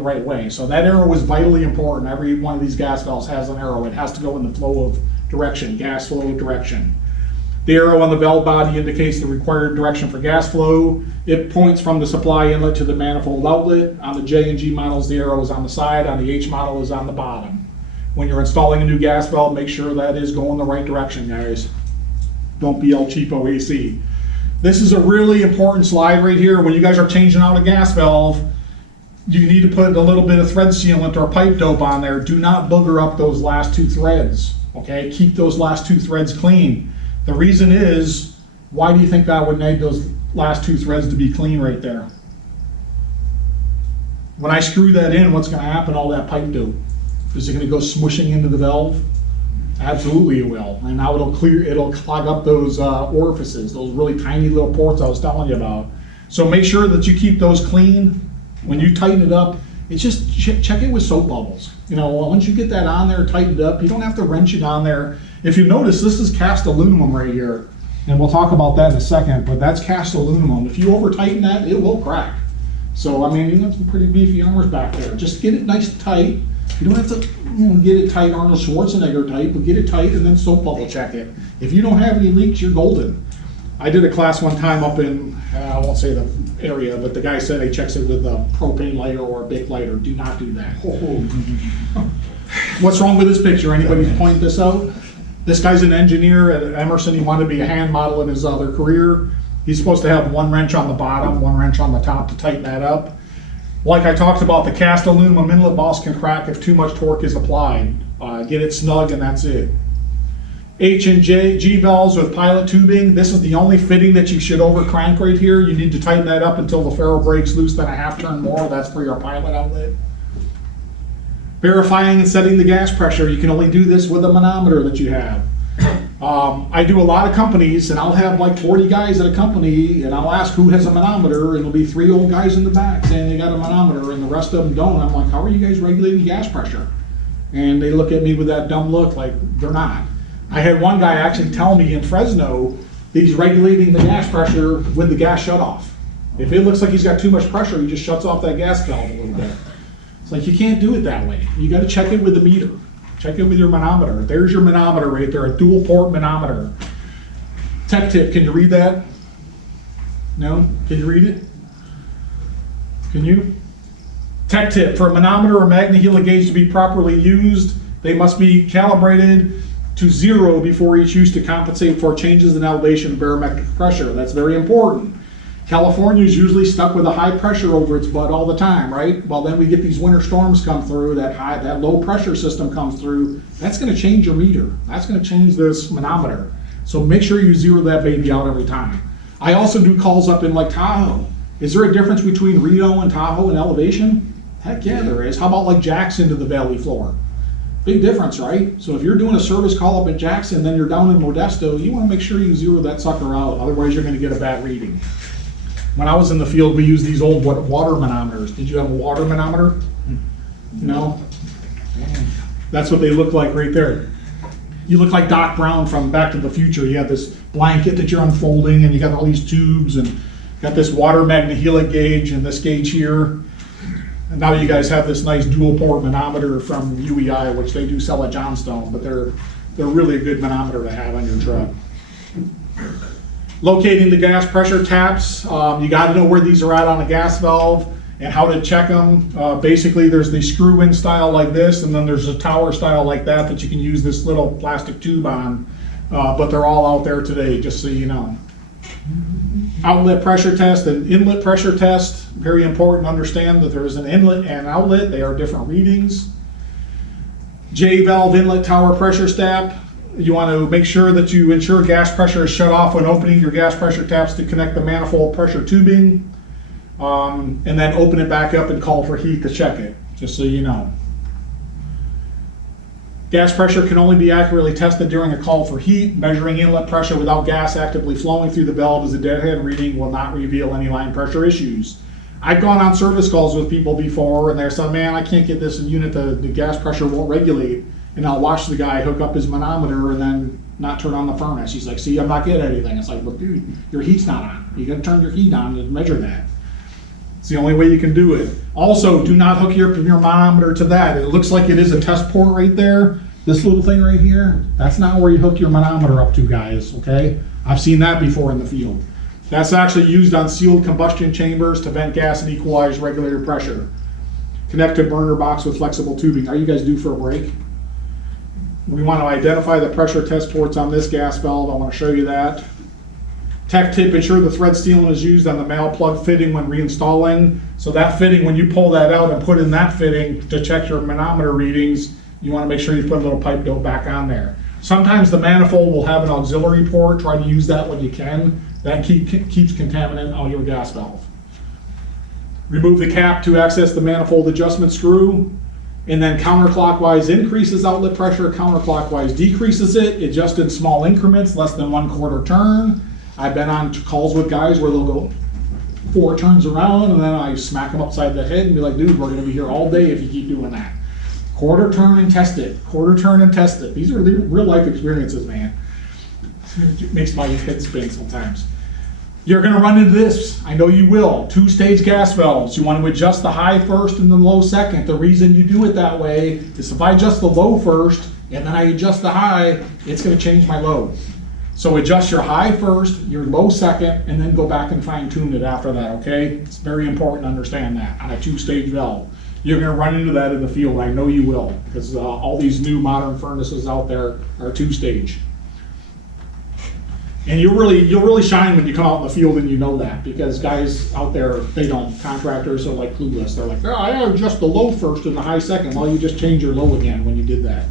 the right way. So that arrow is vitally important. Every one of these gas valves has an arrow. It has to go in the flow of direction, gas flow direction. The arrow on the valve body indicates the required direction for gas flow. It points from the supply inlet to the manifold outlet. On the J and G models, the arrow is on the side. On the H model is on the bottom. When you're installing a new gas valve, make sure that is going the right direction, guys. Don't be El Cheapo AC. This is a really important slide right here. When you guys are changing out a gas valve, you need to put a little bit of thread sealant or pipe dope on there. Do not booger up those last two threads, okay? Keep those last two threads clean. The reason is, why do you think that would need those last two threads to be clean right there? When I screw that in, what's gonna happen, all that pipe dope? Is it gonna go smushing into the valve? Absolutely it will. And now it'll clog up those orifices, those really tiny little ports I was telling you about. So make sure that you keep those clean. When you tighten it up, it's just check it with soap bubbles. You know, once you get that on there, tightened up, you don't have to wrench it on there. If you notice, this is cast aluminum right here. And we'll talk about that in a second, but that's cast aluminum. If you over tighten that, it will crack. So, I mean, you got some pretty beefy armors back there. Just get it nice and tight. You don't have to get it tight, Arnold Schwarzenegger tight, but get it tight and then soap bubble check it. If you don't have any leaks, you're golden. I did a class one time up in, I won't say the area, but the guy said he checks it with a propane lighter or a Bic lighter. Do not do that. What's wrong with this picture? Anybody point this out? This guy's an engineer at Emerson. He wanted to be a hand model in his other career. He's supposed to have one wrench on the bottom, one wrench on the top to tighten that up. Like I talked about, the cast aluminum inlet valves can crack if too much torque is applied. Get it snug and that's it. H and G valves with pilot tubing, this is the only fitting that you should over crank right here. You need to tighten that up until the ferrule breaks loose, then a half turn more. That's for your pilot outlet. Verifying and setting the gas pressure. You can only do this with a manometer that you have. I do a lot of companies, and I'll have like 40 guys at a company, and I'll ask who has a manometer, and it'll be 3 old guys in the back saying they got a manometer, and the rest of them don't. I'm like, how are you guys regulating gas pressure? And they look at me with that dumb look like they're not. I had one guy actually tell me in Fresno that he's regulating the gas pressure with the gas shutoff. If it looks like he's got too much pressure, he just shuts off that gas valve a little bit. It's like, you can't do it that way. You got to check it with the meter. Check it with your manometer. There's your manometer right there, a dual port manometer. Tech tip, can you read that? No? Can you read it? Can you? Tech tip, for a manometer or magnehelic gauge to be properly used, they must be calibrated to 0 before each use to compensate for changes in elevation and barometric pressure. That's very important. California is usually stuck with a high pressure over its butt all the time, right? Well, then we get these winter storms come through, that low pressure system comes through. That's gonna change your meter. That's gonna change this manometer. So make sure you zero that baby out every time. I also do calls up in like Tahoe. Is there a difference between Reno and Tahoe in elevation? Heck yeah, there is. How about like Jackson to the valley floor? Big difference, right? So if you're doing a service call up at Jackson, then you're down in Modesto, you wanna make sure you zero that sucker out, otherwise you're gonna get a bad reading. When I was in the field, we used these old water manometers. Did you have a water manometer? No? That's what they look like right there. You look like Doc Brown from Back to the Future. You have this blanket that you're unfolding, and you got all these tubes, and got this water magnehelic gauge, and this gauge here. And now you guys have this nice dual port manometer from UEI, which they do sell at Johnstone, but they're really a good manometer to have on your truck. Locating the gas pressure taps, you got to know where these are at on a gas valve and how to check them. Basically, there's the screw-in style like this, and then there's a tower style like that you can use this little plastic tube on, but they're all out there today, just so you know. Outlet pressure test and inlet pressure test, very important to understand that there is an inlet and outlet. They are different readings. J valve inlet tower pressure step. You want to make sure that you ensure gas pressure is shut off when opening your gas pressure taps to connect the manifold pressure tubing, and then open it back up and call for heat to check it, just so you know. Gas pressure can only be accurately tested during a call for heat. Measuring inlet pressure without gas actively flowing through the valve as a deadhead reading will not reveal any line pressure issues. I've gone on service calls with people before and they're saying, man, I can't get this unit, the gas pressure won't regulate. And I'll watch the guy hook up his manometer and then not turn on the furnace. He's like, see, I'm not getting anything. It's like, well, dude, your heat's not on. You gotta turn your heat on to measure that. It's the only way you can do it. Also, do not hook your manometer to that. It looks like it is a test port right there. This little thing right here, that's not where you hook your manometer up to, guys, okay? I've seen that before in the field. That's actually used on sealed combustion chambers to vent gas and equalize regulator pressure. Connect to burner box with flexible tubing. Are you guys due for a break? We want to identify the pressure test ports on this gas valve. I want to show you that. Tech tip, ensure the thread sealant is used on the male plug fitting when reinstalling. So that fitting, when you pull that out and put in that fitting to check your manometer readings, you want to make sure you put a little pipe dope back on there. Sometimes the manifold will have an auxiliary port. Try to use that when you can. That keeps contaminant out of your gas valve. Remove the cap to access the manifold adjustment screw, and then counterclockwise increases outlet pressure, counterclockwise decreases it. Adjust in small increments, less than 1/4 turn. I've been on calls with guys where they'll go 4 turns around, and then I smack them upside the head and be like, dude, we're gonna be here all day if you keep doing that. 1/4 turn and test it, 1/4 turn and test it. These are the real life experiences, man. It makes my head spin sometimes. You're gonna run into this, I know you will. 2-stage gas valves. You want to adjust the high first and the low second. The reason you do it that way is if I adjust the low first and then I adjust the high, it's gonna change my load. So adjust your high first, your low second, and then go back and fine tune it after that, okay? It's very important to understand that on a 2-stage valve. You're gonna run into that in the field, I know you will, because all these new modern furnaces out there are 2-stage. And you'll really shine when you come out in the field and you know that, because guys out there, they don't. Contractors are like clueless. They're like, oh, I adjust the low first and the high second. Well, you just changed your low again when you did that.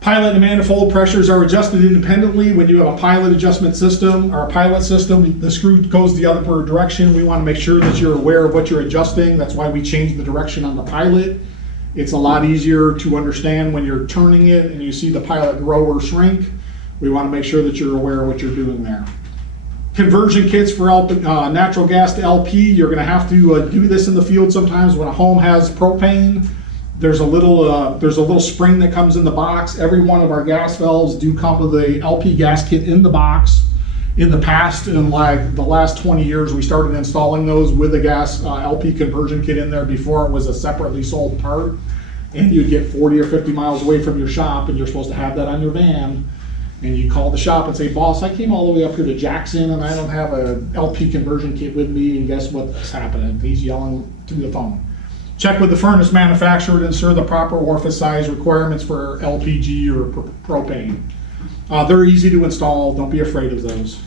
Pilot and manifold pressures are adjusted independently. When you have a pilot adjustment system or a pilot system, the screw goes the other direction. We want to make sure that you're aware of what you're adjusting. That's why we changed the direction on the pilot. It's a lot easier to understand when you're turning it and you see the pilot grow or shrink. We want to make sure that you're aware of what you're doing there. Conversion kits for natural gas to LP. You're going to have to do this in the field sometimes when a home has propane. There's a little spring that comes in the box. Every one of our gas valves do come with a LP gas kit in the box. In the past, in like the last 20 years, we started installing those with a gas LP conversion kit in there before it was a separately sold part. And you'd get 40 or 50 miles away from your shop and you're supposed to have that on your van. And you call the shop and say, boss, I came all the way up here to Jackson and I don't have a LP conversion kit with me, and guess what's happening? He's yelling through the phone. Check with the furnace manufacturer to ensure the proper orifice size requirements for LPG or propane. They're easy to install, don't be afraid of those.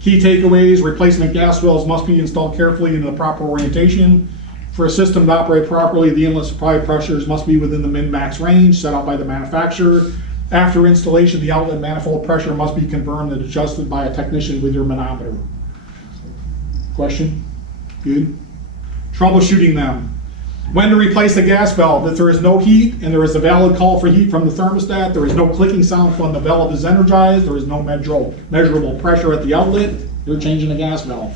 Key takeaways: replacement gas valves must be installed carefully in the proper orientation. For a system to operate properly, the inlet supply pressures must be within the min-max range set out by the manufacturer. After installation, the outlet manifold pressure must be confirmed and adjusted by a technician with your manometer. Question? Good. Troubleshooting them. When to replace a gas valve. If there is no heat and there is a valid call for heat from the thermostat, there is no clicking sound when the valve is energized, there is no measurable pressure at the outlet, you're changing the gas valve.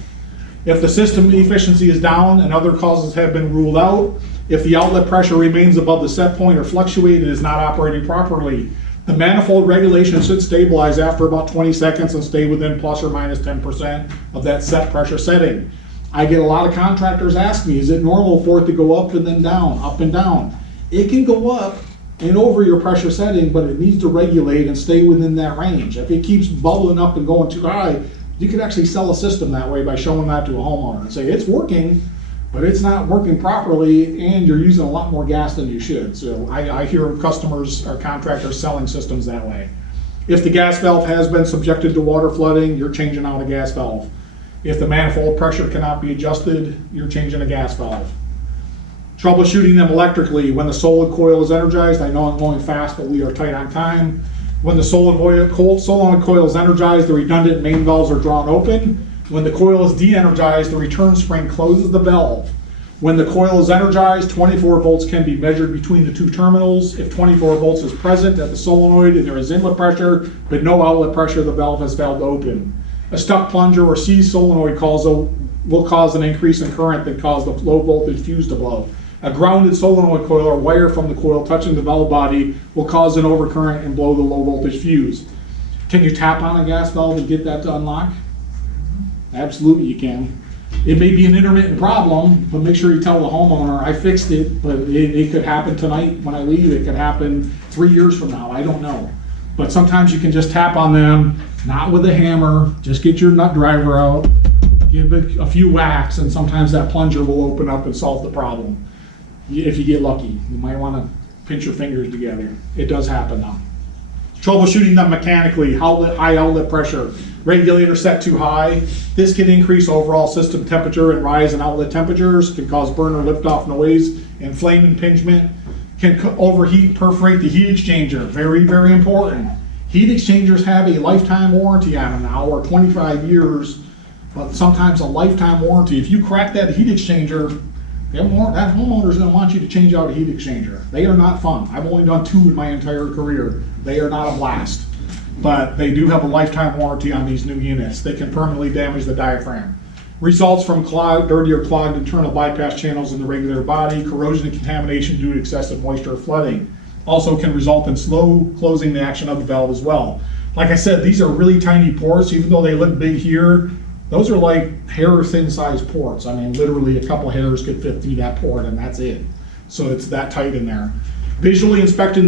If the system efficiency is down and other causes have been ruled out, if the outlet pressure remains above the set point or fluctuate, it is not operating properly. The manifold regulation should stabilize after about 20 seconds and stay within plus or minus 10% of that set pressure setting. I get a lot of contractors ask me, is it normal for it to go up and then down, up and down? It can go up and over your pressure setting, but it needs to regulate and stay within that range. If it keeps bubbling up and going too high, you could actually sell a system that way by showing that to a homeowner and say, it's working, but it's not working properly and you're using a lot more gas than you should. So I hear customers or contractors selling systems that way. If the gas valve has been subjected to water flooding, you're changing out a gas valve. If the manifold pressure cannot be adjusted, you're changing a gas valve. Troubleshooting them electrically. When the solid coil is energized, I know I'm going fast, but we are tight on time. When the solenoid coil is energized, the redundant main valves are drawn open. When the coil is de-energized, the return spring closes the valve. When the coil is energized, 24 volts can be measured between the two terminals. If 24 volts is present at the solenoid and there is inlet pressure, but no outlet pressure, the valve has failed to open. A stuck plunger or seized solenoid will cause an increase in current that causes the low voltage fuse to blow. A grounded solenoid coil or wire from the coil touching the valve body will cause an overcurrent and blow the low voltage fuse. Can you tap on a gas valve and get that to unlock? Absolutely you can. It may be an intermittent problem, but make sure you tell the homeowner, I fixed it, but it could happen tonight when I leave, it could happen 3 years from now, I don't know. But sometimes you can just tap on them, not with a hammer, just get your nut driver out, give it a few whacks, and sometimes that plunger will open up and solve the problem. If you get lucky, you might wanna pinch your fingers together. It does happen now. Troubleshooting them mechanically, high outlet pressure, regulator set too high. This can increase overall system temperature and rise in outlet temperatures, can cause burner liftoff noise and flame impingement, can overheat and perforate the heat exchanger. Very, very important. Heat exchangers have a lifetime warranty on them now, or 25 years, but sometimes a lifetime warranty. If you crack that heat exchanger, that homeowner's gonna want you to change out a heat exchanger. They are not fun. I've only done 2 in my entire career. They are not a blast, but they do have a lifetime warranty on these new units. They can permanently damage the diaphragm. Results from dirty or clogged internal bypass channels in the regulator body, corrosion and contamination due to excessive moisture or flooding. Also can result in slow closing the action of the valve as well. Like I said, these are really tiny ports, even though they look big here. Those are like hair thin sized ports. I mean, literally a couple hairs could fit through that port and that's it. So it's that tight in there. Visually inspecting